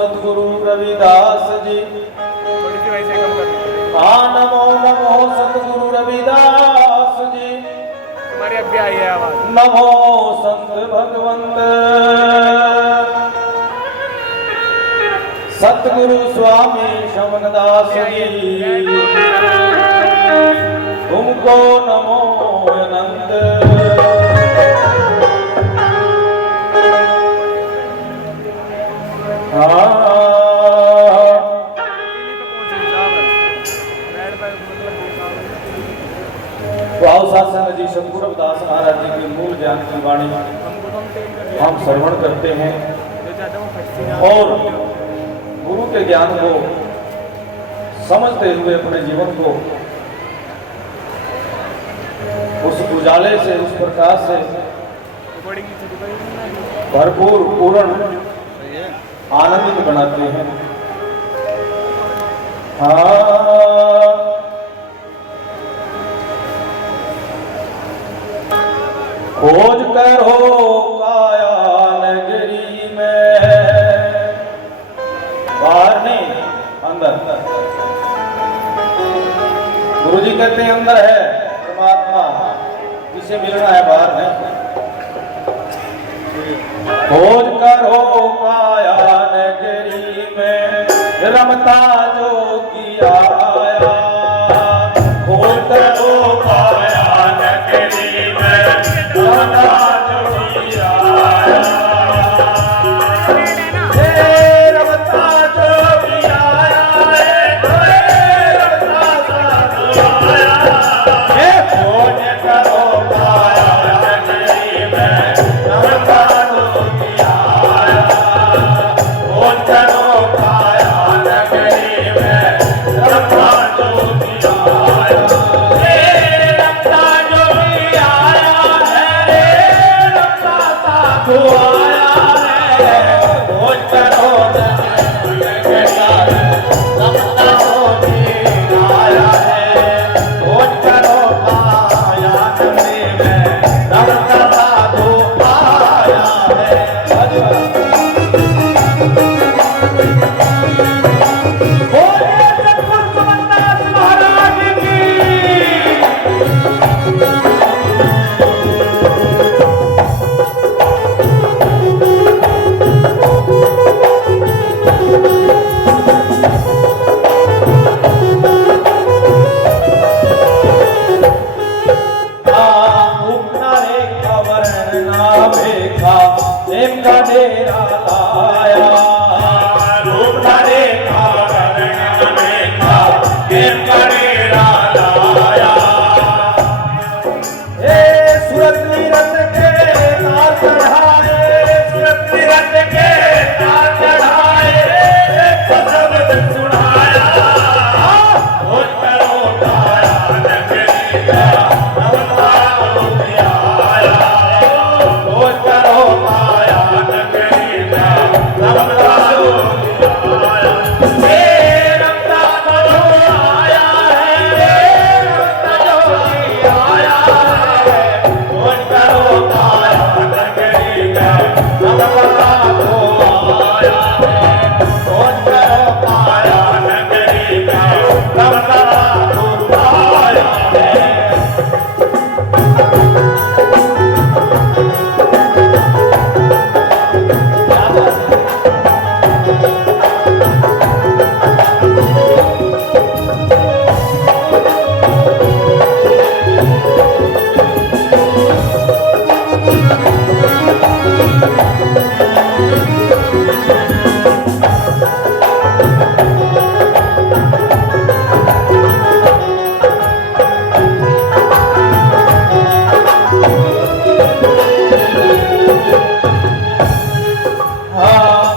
सतगुरु रविदास जी। हाँ नमो नमो सतगुरु रविदास जी। तुम्हारी अब भी आई है आवाज। नमो संत भगवंत सतगुरु स्वामी शमनदास जी। तुमको नमो अनंत। वावसासन जी सतगुरु रविदास महाराज जी के मूल ज्ञान की वाणी हम श्रवण करते हैं और गुरु के ज्ञान को समझते हुए अपने जीवन को उस उजाले से, उस प्रकाश से भरपूर पूर्ण आनंदित बनाते हैं। खोज करो काया नगरी में, बाहर नहीं अंदर। गुरु जी कहते हैं अंदर है परमात्मा, जिसे मिलना है बाहर नहीं। खोज करो काया नगरी में, रमता जोगी आया। खोज करो काया नगरी में, रमता जोगी आया। रमता जोगी आया, खोज करो काया नगरी में, रमता जोगी आया। खोज करो काया नगरी में, रमता जोगी आया। रमता जोगी आया है, रमता साधु आया है। खोज करो नगरी में, रमता जोगी आया है। खोज करो काया नगरी में, रमता साधु आया है। बोले सतगुरु सुमनदास महाराज की। उपना रेखा वर्ण ना भेखा, प्रेम का डेरा लाया। उपना रेखा वर्ण ना भेखा, प्रेम का डेरा लाया। सूरत तीरथ के तार चढ़ाए, सूरत तीरथ के तार चढ़ाए। एक शब्द सुनाया, खोज करो काया नगरी का, रमता जोगी आया। खोज करो काया नगरी का, रमता जोगी आया। रमता जोगी आया है, रमता जोगी आया है। खोज करो काया नगरी का, रमता जोगी आया है। खोज करो काया नगरी का, रमता जोगी आया है।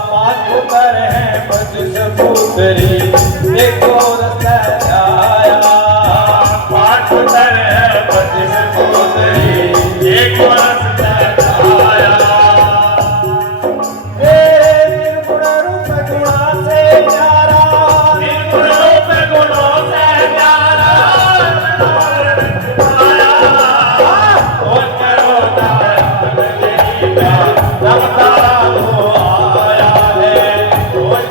पाँच उतर हैं बस सबूतरी, देखो रस्ता आया। पाँच उतर हैं बस सबूतरी, देखो रस्ता आया। निर्गुण रूप गुणों से प्यारा, निर्गुण रूप गुणों से प्यारा। खोज करो काया नगरी का, रमता जो आया है। खोज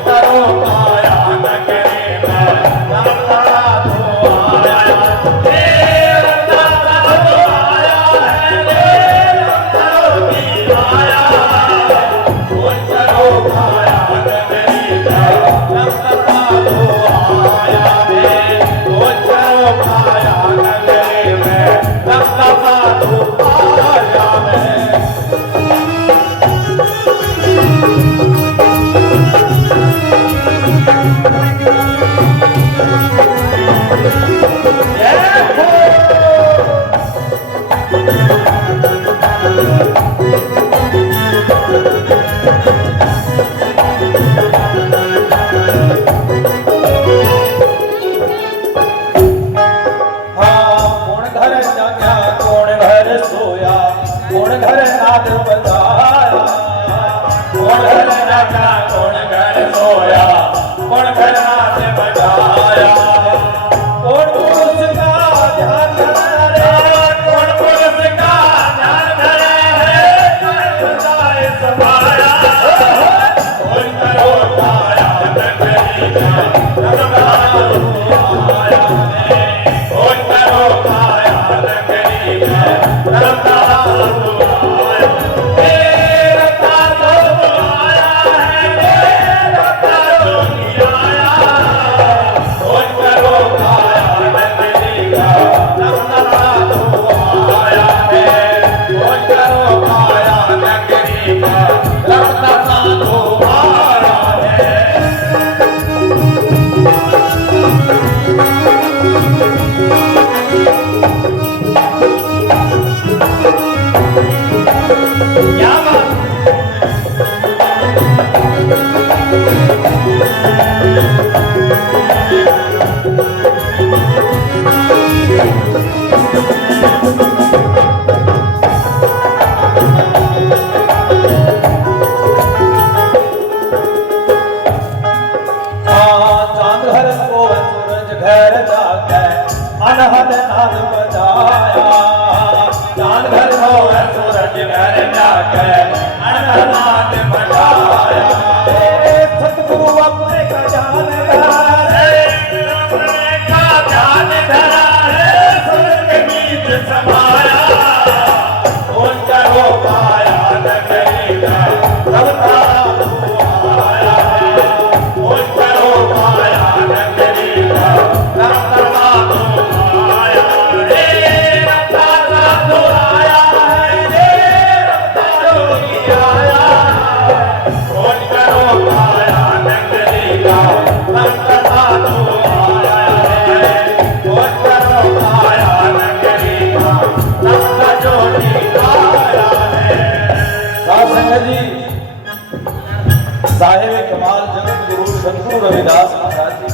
साहिब कमाल जगत गुरु सतगुरु रविदास महाराज जी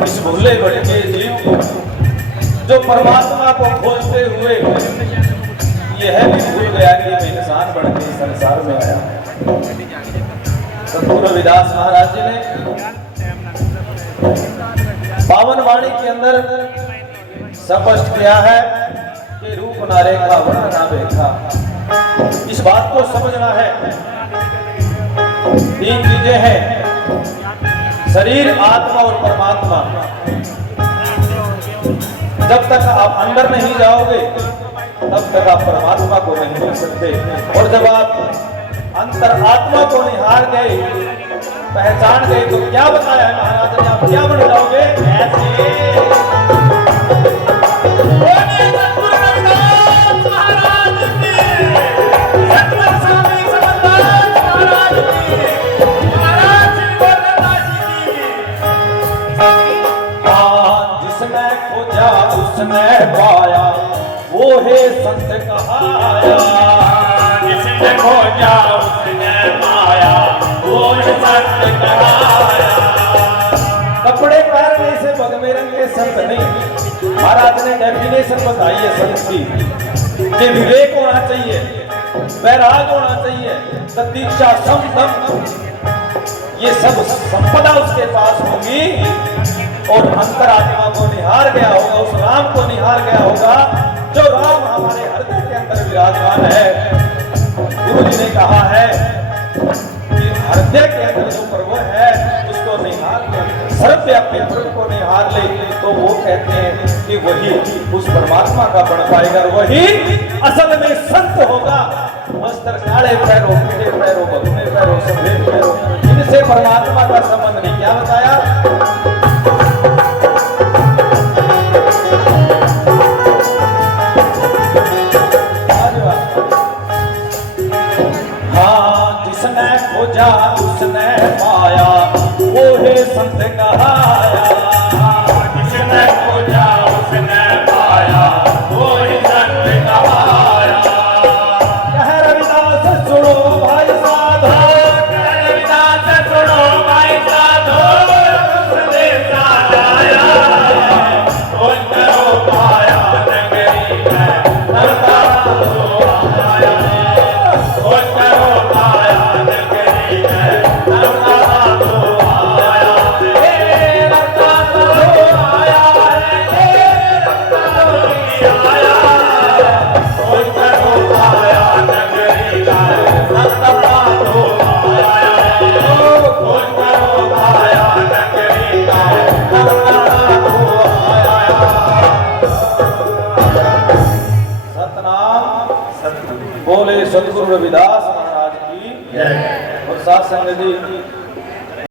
इस भूले भटके जीव को जो परमात्मा को खोजते हुए यह भी भूल गया कि मैं इंसान बन के संसार में आया। सतगुरु रविदास महाराज जी ने पावन वाणी के अंदर स्पष्ट किया है कि रूप ना रेखा वर्ण ना बेखा। इस बात को समझना है, तीन चीजें हैं, शरीर, आत्मा और परमात्मा। जब तक आप अंदर नहीं जाओगे तब तक आप परमात्मा को नहीं मिल सकते। और जब आप अंतर आत्मा को निहार गए, पहचान गए, तो क्या बताया है महाराज ने, आप क्या बन जाओगे? ऐसे उसने पाया वो है संत कहाया। जिसने खोजा उसने पाया वो है संत कहाया। कपड़े पहनने से पग में रंग के संत नहीं। महाराज ने डेफिनेशन बताई है संत की कि विवेक होना चाहिए, वैराग होना चाहिए, प्रतीक्षा, समदम, ये सब संपदा उसके पास होगी और अंतरात्मा को निहार गया होगा, उस राम को निहार गया होगा जो राम हमारे हृदय के अंदर विराजमान है। गुरु जी ने कहा है कि हृदय के अंदर जो प्रभु है उसको निहार ले, सर्वव्यापी प्रभु को निहार ले, तो वो कहते हैं कि वही उस परमात्मा का बन पाएगा, वही असल में संत होगा। वस्त्र काले पैरों, पीले पैरों, मधुमे पैरों, सफेद पैरों, इनसे परमात्मा का संबंध नहीं। क्या बताया? खोजा उसने पाया वो है संत कहाया। जिसने खोजा उसने पाया वो है संत कहाया। कह रविदास सुनो भाई साधो, कह रविदास सुनो भाई साधो, उसने साधाया खोज करो पाया नगरी में नरता तो आया। खोज करो पाया बोले सतगुरु रविदास महाराज की जय। और साथ संगत जी